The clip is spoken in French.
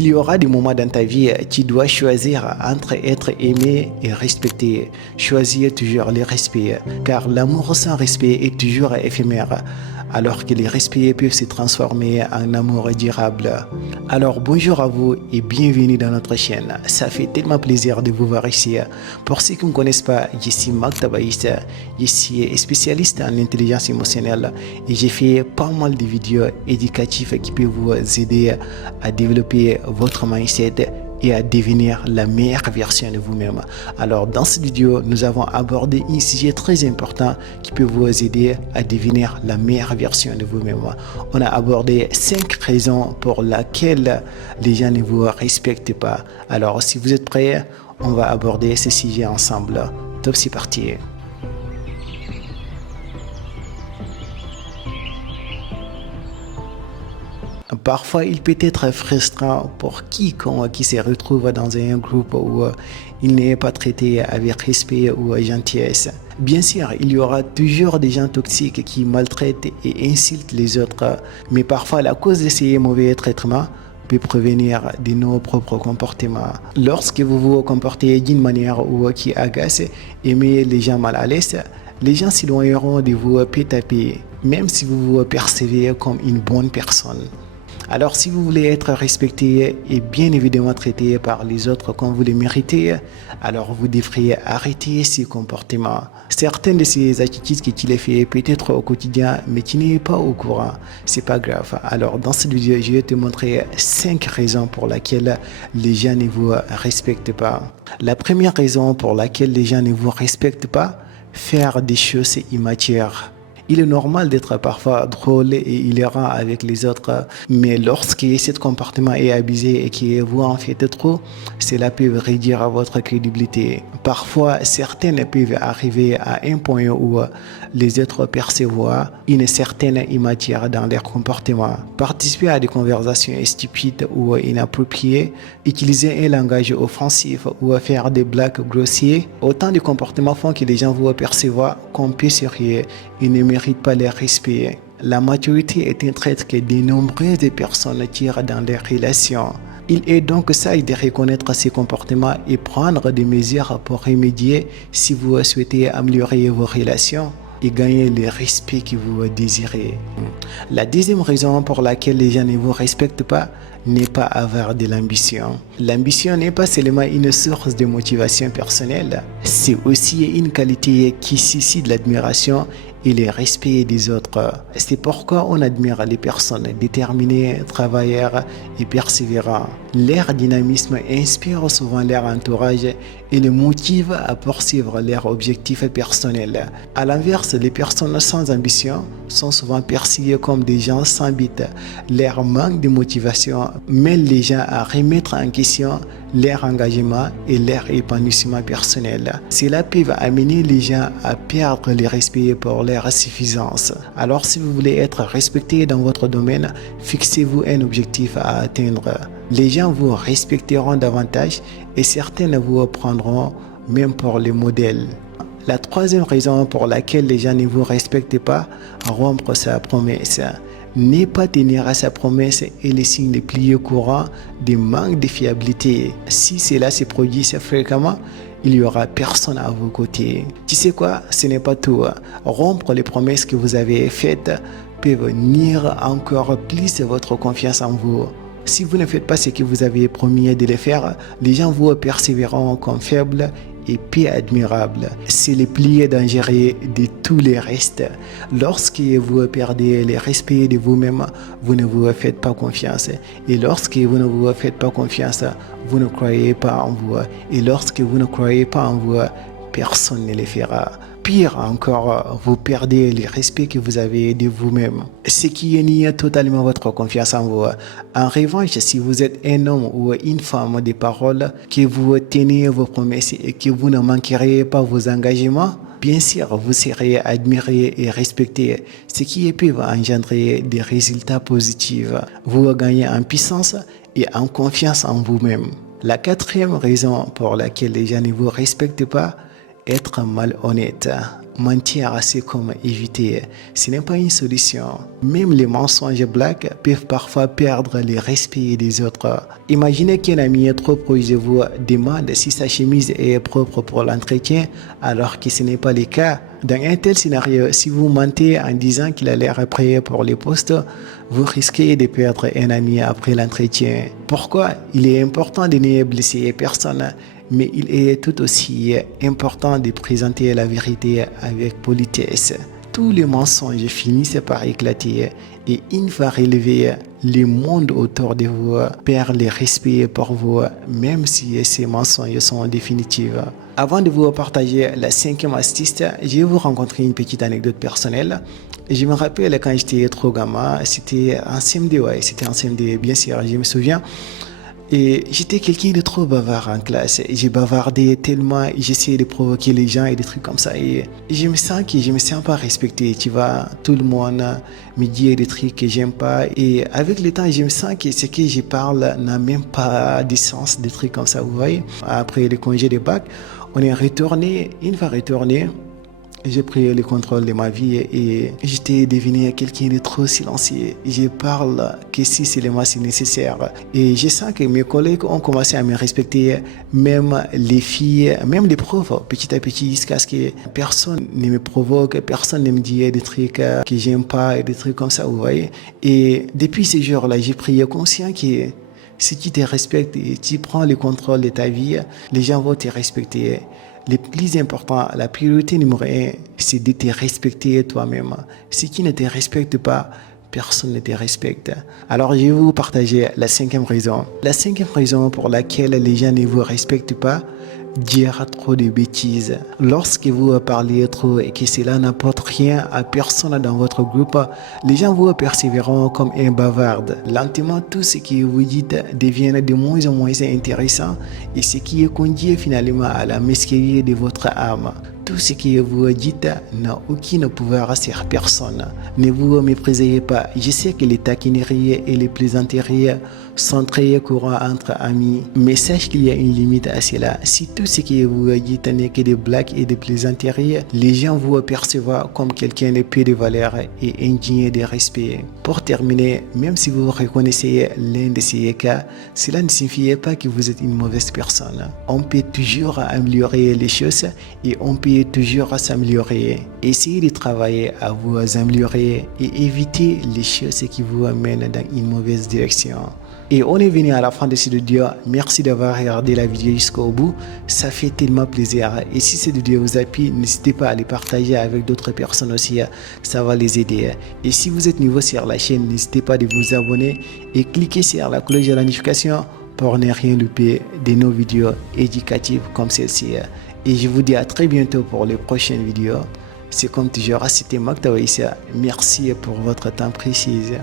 Il y aura des moments dans ta vie, tu dois choisir entre être aimé et respecté. Choisir toujours le respect, car l'amour sans respect est toujours éphémère, alors que les respects peuvent se transformer en amour durable. Alors bonjour à vous et bienvenue dans notre chaîne. Ça fait tellement plaisir de vous voir ici. Pour ceux qui ne me connaissent pas, je suis Marc Tabaïs, je suis spécialiste en intelligence émotionnelle et j'ai fait pas mal de vidéos éducatives qui peuvent vous aider à développer votre mindset et à devenir la meilleure version de vous-même. Alors dans cette vidéo, nous avons abordé un sujet très important qui peut vous aider à devenir la meilleure version de vous-même. On a abordé 5 raisons pour lesquelles les gens ne vous respectent pas. Alors si vous êtes prêts, on va aborder ce sujet ensemble. Top, c'est parti. Parfois, il peut être frustrant pour quiconque qui se retrouve dans un groupe où il n'est pas traité avec respect ou gentillesse. Bien sûr, il y aura toujours des gens toxiques qui maltraitent et insultent les autres, mais parfois la cause de ces mauvais traitements peut provenir de nos propres comportements. Lorsque vous vous comportez d'une manière qui agace et met les gens mal à l'aise, les gens s'éloigneront de vous petit à petit, même si vous vous percevez comme une bonne personne. Alors si vous voulez être respecté et bien évidemment traité par les autres comme vous le méritez, alors vous devriez arrêter ces comportements. Certaines de ces attitudes que tu les fais peut-être au quotidien, mais tu n'es pas au courant, c'est pas grave. Alors dans cette vidéo, je vais te montrer 5 raisons pour lesquelles les gens ne vous respectent pas. La première raison pour laquelle les gens ne vous respectent pas, faire des choses immatures. Il est normal d'être parfois drôle et hilarant avec les autres, mais lorsque ce comportement est abusé et que vous en faites trop, cela peut réduire votre crédibilité. Parfois, certaines peuvent arriver à un point où les autres perçoivent une certaine immaturité dans leur comportement. Participer à des conversations stupides ou inappropriées, utiliser un langage offensif ou faire des blagues grossières, autant de comportements font que les gens vous perçoivent comme peu sérieux et ne méritent pas leur respect. La maturité est un trait que de nombreuses personnes tirent dans leurs relations. Il est donc sage de reconnaître ces comportements et prendre des mesures pour remédier si vous souhaitez améliorer vos relations et gagner le respect que vous désirez. La deuxième raison pour laquelle les gens ne vous respectent pas n'est pas avoir de l'ambition. L'ambition n'est pas seulement une source de motivation personnelle, c'est aussi une qualité qui suscite l'admiration et le respect des autres. C'est pourquoi on admire les personnes déterminées, travailleurs et persévérantes. Leur dynamisme inspire souvent leur entourage et les motive à poursuivre leurs objectifs personnels. À l'inverse, les personnes sans ambition sont souvent perçues comme des gens sans but. Leur manque de motivation mène les gens à remettre en question leur engagement et leur épanouissement personnel. Cela peut amener les gens à perdre le respect pour leur suffisance. Alors si vous voulez être respecté dans votre domaine, fixez-vous un objectif à atteindre. Les gens vous respecteront davantage et certains vous prendront même pour les modèles. La troisième raison pour laquelle les gens ne vous respectent pas, rompre sa promesse. Ne pas tenir à sa promesse est le signe le plus courant de manque de fiabilité. Si cela se produit fréquemment, il n'y aura personne à vos côtés. Tu sais quoi? Ce n'est pas tout. Rompre les promesses que vous avez faites peut nuire encore plus votre confiance en vous. Si vous ne faites pas ce que vous avez promis de le faire, les gens vous percevront comme faible et peu admirable. C'est le plus dangereux de tous les restes. Lorsque vous perdez le respect de vous-même, vous ne vous faites pas confiance. Et lorsque vous ne vous faites pas confiance, vous ne croyez pas en vous. Et lorsque vous ne croyez pas en vous, personne ne le fera. Pire encore, vous perdez le respect que vous avez de vous-même, ce qui nie totalement votre confiance en vous. En revanche, si vous êtes un homme ou une femme de parole, que vous tenez vos promesses et que vous ne manquerez pas vos engagements, bien sûr, vous serez admiré et respecté, ce qui peut engendrer des résultats positifs. Vous gagnez en puissance et en confiance en vous-même. La quatrième raison pour laquelle les gens ne vous respectent pas, être malhonnête. mentir, c'est comme éviter. Ce n'est pas une solution. Même les mensonges blagues peuvent parfois perdre le respect des autres. Imaginez qu'un ami trop proche de vous demande si sa chemise est propre pour l'entretien alors que ce n'est pas le cas. Dans un tel scénario, si vous mentez en disant qu'il a l'air prêt pour le poste, vous risquez de perdre un ami après l'entretien. Pourquoi? Il est important de ne blesser personne, mais il est tout aussi important de présenter la vérité avec politesse. Tous les mensonges finissent par éclater et une fois relevé, le monde autour de vous perd le respect pour vous, même si ces mensonges sont définitifs. Avant de vous partager la 5e astuce, je vais vous raconter une petite anecdote personnelle. Je me rappelle quand j'étais trop gamin, c'était en CM2, c'était en CM2, bien sûr, je me souviens. Et j'étais quelqu'un de trop bavard en classe. J'ai bavardé tellement, j'essayais de provoquer les gens et des trucs comme ça. Et je me sens que je me sens pas respecté. Tu vois, tout le monde me dit des trucs que j'aime pas. Et avec le temps, je me sens que ce que je parle n'a même pas de sens, des trucs comme ça. Vous voyez, après le congé de bac, on est retourné. Une fois retourné, j'ai pris le contrôle de ma vie et j'étais devenu quelqu'un de trop silencieux. Je parle que si seulement c'est nécessaire. Et je sens que mes collègues ont commencé à me respecter, même les filles, même les profs, petit à petit, jusqu'à ce que personne ne me provoque, personne ne me dit des trucs que j'aime pas, et des trucs comme ça, vous voyez. Et depuis ce jour-là, j'ai pris conscience que si tu te respectes et tu prends le contrôle de ta vie, les gens vont te respecter. Le plus important, la priorité numéro 1, c'est de te respecter toi-même. Si tu ne te respectes pas, personne ne te respecte. Alors, je vais vous partager la 5e raison. La 5e raison pour laquelle les gens ne vous respectent pas, dire trop de bêtises. Lorsque vous parlez trop et que cela n'apporte rien à personne dans votre groupe, les gens vous percevront comme un bavard. Lentement, tout ce que vous dites devient de moins en moins intéressant et ce qui conduit finalement à la mesquinerie de votre âme. Tout ce que vous dites n'a aucun pouvoir sur personne. Ne vous méprisez pas. Je sais que les taquineries et les plaisanteries sont très courants entre amis, mais sachez qu'il y a une limite à cela. Si tout ce que vous dites n'est que des blagues et des plaisanteries, les gens vous percevront comme quelqu'un de peu de valeur et indigne de respect. Pour terminer, même si vous reconnaissez l'un de ces cas, cela ne signifie pas que vous êtes une mauvaise personne. On peut toujours améliorer les choses et on peut toujours s'améliorer. Essayez de travailler à vous améliorer et éviter les choses qui vous amènent dans une mauvaise direction. Et on est venu à la fin de cette vidéo. Merci d'avoir regardé la vidéo jusqu'au bout. Ça fait tellement plaisir. Et si cette vidéo vous a plu, n'hésitez pas à les partager avec d'autres personnes aussi. Ça va les aider. Et si vous êtes nouveau sur la chaîne, n'hésitez pas de vous abonner et cliquer sur la cloche de la notification pour ne rien louper de nos vidéos éducatives comme celle-ci. Et je vous dis à très bientôt pour les prochaines vidéos. C'est comme toujours, c'était Maktawa Issa. Merci pour votre temps précieux.